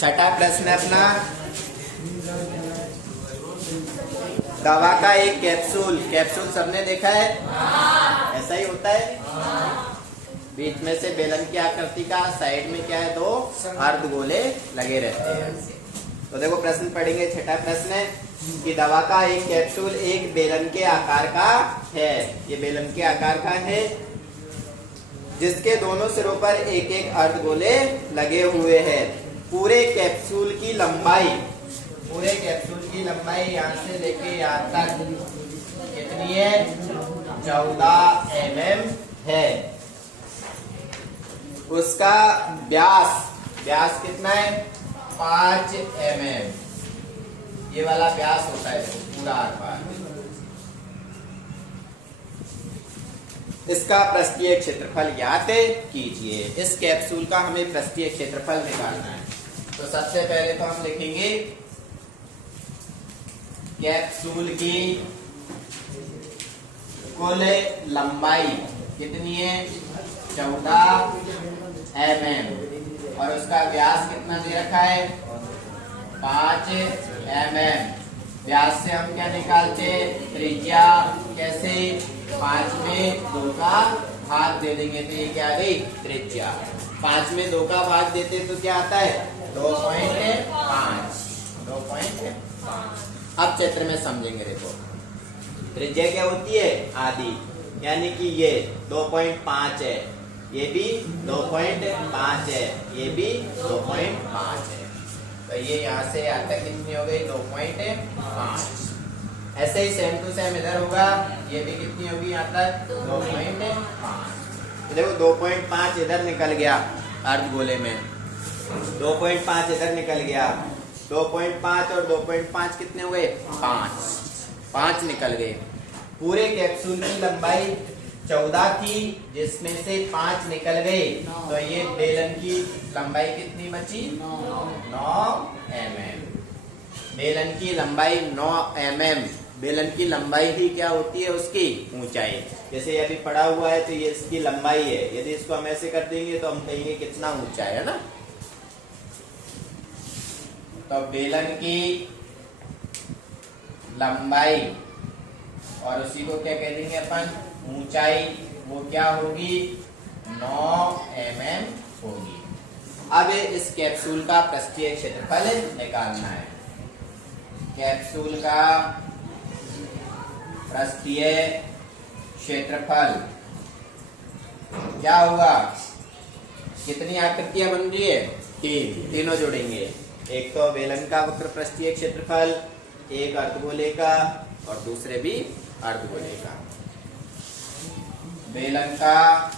छठा प्रश्न है अपना, दवा का एक कैप्सूल, कैप्सूल सबने देखा है? ऐसा ही होता है, बीच में से बेलन की आकृति का, साइड में क्या है, दो अर्धगोले लगे रहते हैं। तो देखो प्रश्न पढ़ेंगे। छठा प्रश्न है कि दवा का एक कैप्सूल एक बेलन के आकार का है, ये बेलन के आकार का है, जिसके दोनों सिरों पर एक एक अर्धगोले लगे हुए हैं। पूरे कैप्सूल की लंबाई, पूरे कैप्सूल की लंबाई यहाँ से लेके यहाँ तक कितनी है? 14 mm है। उसका व्यास, व्यास कितना है? 5 mm। ये वाला व्यास होता है पूरा आकार। इसका पृष्ठीय क्षेत्रफल ज्ञात कीजिए। इस कैप्सूल का हमें पृष्ठीय क्षेत्रफल निकालना है। तो सबसे पहले तो हम लिखेंगे कैप्सूल की कुल लंबाई कितनी है? 14 mm। और उसका व्यास कितना दे रखा है? 5 mm। व्यास से हम क्या निकालते? त्रिज्या। कैसे? 5 में 2 का भाग दे देंगे तो ये क्या आ गई? त्रिज्या। 5 में 2 का भाग देते तो क्या आता है? 2.5। 2.5। अब चित्र में समझेंगे। देखो त्रिज्या क्या होती है? आधी, यानी कि ये 2.5 है, ये भी 2.5 है, ये भी 2.5 है। तो ये यहाँ से यहाँ तक कितनी हो गई? 2.5। ऐसे ही सेम टू सेम इधर होगा, ये भी कितनी होगी यहाँ तक? 2.5। देखो 2.5 इधर निकल गया अर्धगोले में, 2.5 इधर निकल गया, 2.5 और 2.5 कितने हुए? 5 निकल गए। पूरे कैप्सूल की लंबाई 14 थी, जिसमें से 5 निकल गए, तो ये बेलन की लंबाई कितनी बची? 9 mm। बेलन की लंबाई 9 mm। बेलन की लंबाई ही क्या होती है? उसकी ऊंचाई। जैसे अभी पड़ा हुआ है तो ये इसकी लंबाई है, यदि इसको हम ऐसे कर देंगे तो हम कहेंगे कितना ऊंचा है ना। तो बेलन की लंबाई और उसी को क्या कह देंगे अपन? ऊंचाई। वो क्या होगी? 9 mm होगी। अब इस कैप्सूल का पृष्ठीय क्षेत्रफल निकालना है। कैप्सूल का पृष्ठीय क्षेत्रफल क्या होगा? कितनी आकृतियां बन रही है? 3। तीनों जोड़ेंगे। एक तो बेलन का वक्र पृष्ठीय क्षेत्रफल, एक अर्धगोले का और दूसरे भी अर्धगोले का। बेलन का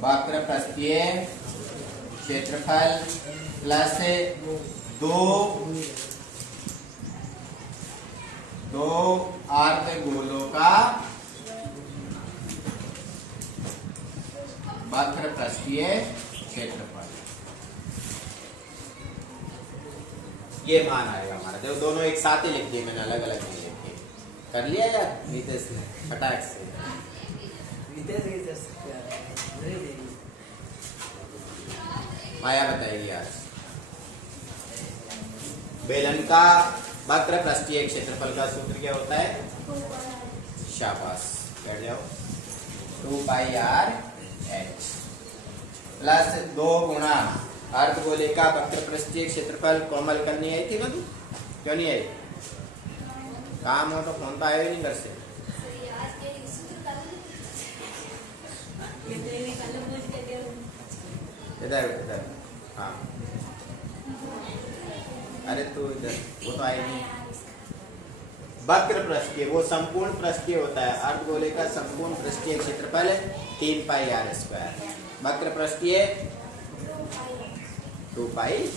वक्र पृष्ठीय क्षेत्रफल प्लस दो अर्धगोलों का वक्र पृष्ठीय क्षेत्रफल। ये मान आएगा हमारा। देखो दोनों एक साथ ही लिख दिए मैंने, अलग अलग नहीं लिखे। कर लिया यार नीतीश ने फटाक से? माया बताएगी आज। बेलन का वक्र पृष्ठीय क्षेत्रफल का सूत्र क्या होता है? शाबाश, बैठ जाओ। 2πr(h) प्लस 2 गुणा अर्धगोले का वक्र पृष्ठीय क्षेत्रफल। कोमल करनी आई थी ना तू? क्यों नहीं आई? काम हो तो फोन तो आया ही नहीं घर से। इधर इधर, हाँ। अरे तू इधर, वो तो आएगी। वक्र पृष्ठीय, वो संपूर्ण पृष्ठीय होता है। अर्धगोले का संपूर्ण पृष्ठीय क्षेत्रफल 3πr²। वक्र पृष्ठीय 2πr²।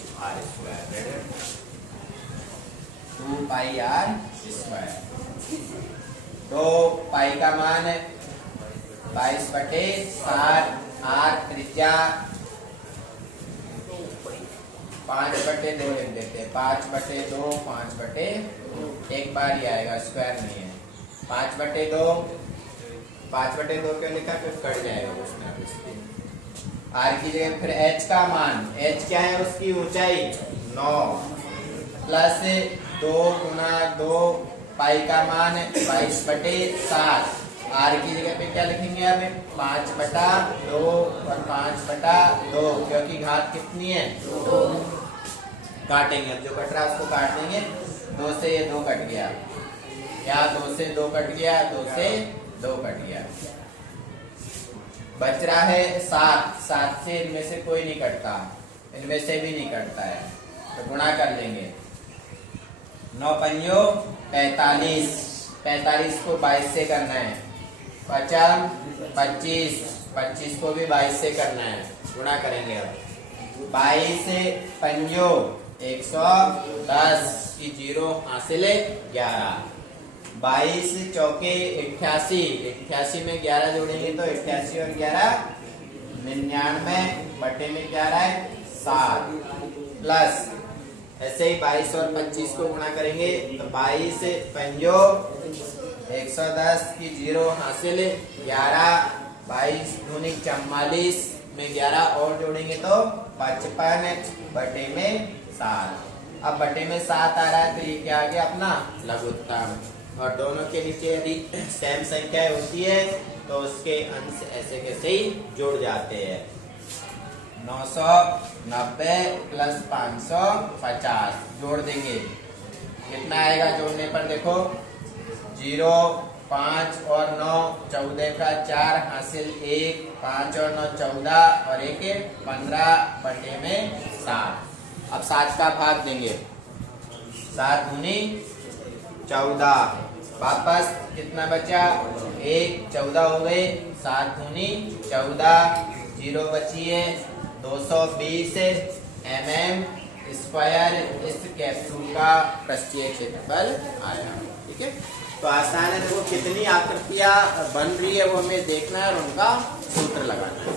2πr²। तो पाई का मान 22/7। r त्रिज्या 5/2 लिख देते हैं। 5/2, 5/2 एक बार ही आएगा, स्क्वायर नहीं है। 5/2 क्यों लिखा? फिर कट जाएगा उसमें। आर की जगह फिर एच का मान, एच क्या है उसकी ऊंचाई 9 प्लस 2 गुना 2 पाई का मान 22/7। आर की जगह पे क्या लिखेंगे अब 5/2 और 5/2 क्योंकि घात कितनी है 2। काटेंगे, अब जो कट रहा है उसको काट देंगे। 2 से ये 2 कट गया, यहाँ 2 से 2 कट गया, 2 से 2 कट गया, बच रहा है 7। 7 से इनमें से कोई नहीं कटता, इनमें से भी नहीं कटता है, तो गुणा कर लेंगे। 9 पंजो 45, 45 को 22 से करना है, 55 25, 25 को भी 22 से करना है, गुणा करेंगे। अब 22 से पंजो 110 की 0 हासिल 11, 22 चौके 88, 88 में 11 जोड़ेंगे तो 88 और 11 99, बटे में क्या रहा है 7, प्लस ऐसे ही 22 और 25 को गुणा करेंगे तो 22 पंजो 110 की 0 हासिल 11, 22 दूनी 44 में 11 और जोड़ेंगे तो 55, बटे में 7। अब बटे में 7 आ रहा है तो ये क्या आ गया अपना लघुत्तम, और दोनों के नीचे यदि सेम संख्या होती है तो उसके अंश ऐसे कैसे ही जुड़ जाते हैं। 990 प्लस 550 जोड़ देंगे, कितना आएगा जोड़ने पर देखो 0, 5 और 9 14 का 4 हासिल 1, 5 और 9 14 और 1 15, बटे में 7। अब 7 का भाग देंगे, 7 दूनी 14, वापस कितना बचा 1, 14 हो गए, 7 दूनी 14, 0 बची है 220 mm² इस कैप्सूल का पृष्ठीय क्षेत्रफल आया। ठीक है, तो आसान है, देखो कितनी आकृतियां बन रही है वो हमें देखना है और उनका सूत्र लगाना है।